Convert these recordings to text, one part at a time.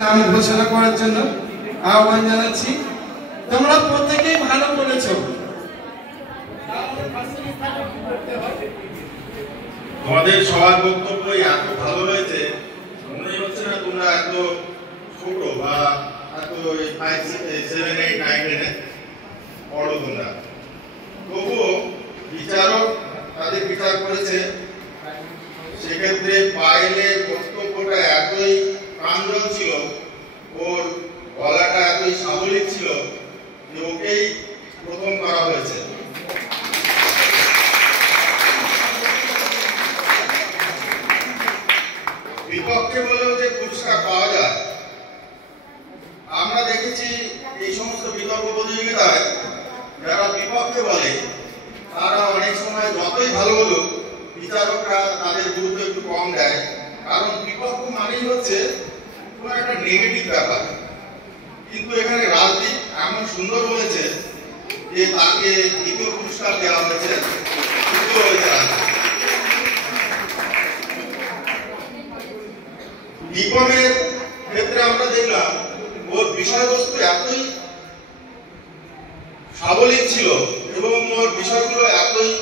নাম ঘোষণা করার জন্য আহ্বান জানাচ্ছি। তোমরা প্রত্যেকেই ভালো করেছো। তোমাদের সবার বক্তব্য এত ভালো হয়েছে, মনে হচ্ছে না তোমরা এত ছোট বা এত 5, 7, 8, 9, 10 পড়ো তোমরা। তবুও বিচারক তাদের বিচার করেছে, সেক্ষেত্রে পায়েলের বক্তব্যটা এতই প্রাঞ্জল ছিল, ওর গলাটা এতই সাবলীল ছিল যে ওকেই প্রথম করা হয়েছে। বিপক্ষে বলেও যে পুরস্কার পাওয়া যায়, আমরা দেখেছি এই সমস্ত বিতর্ক প্রতিযোগিতায় যারা বিপক্ষে বলে তারা অনেক সময় যতই ভালো বলুক বিচারকরা তাদের গুরুত্ব একটু কম দেয়, কারণ বিপক্ষ মানেই হচ্ছে কোনো একটা নেগেটিভ ব্যাপার। কিন্তু এখানে রাজদীপ এমন সুন্দর বলেছে যে তাকে দ্বিতীয় পুরস্কার দেওয়া হয়েছে, তৃতীয় হয়েছে রাজদীপ। দীপনের ক্ষেত্রে আমরা দেখলাম ওর বিষয়বস্তু এতই সাবলীল ছিল এবং ওর বিষয়গুলো এতই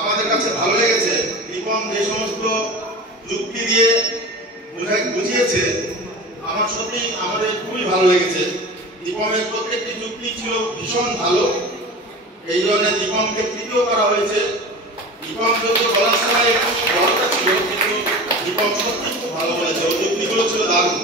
আমাদের কাছে ভালো লেগেছে। দীপন যে সমস্ত যুক্তি দিয়ে বুঝিয়েছে আমার সত্যি আমাদের খুবই ভালো লেগেছে। দীপনের প্রত্যেকটি যুক্তি ছিল ভীষণ ভালো, এই জন্য দীপনকে তৃতীয় করা হয়েছে। দীপন যদিও বলার সময় একটু বড়টা ছিল, কিন্তু দীপন সত্যি খুব ভালো বলেছে, ওর যুক্তিগুলো ছিল দারুণ।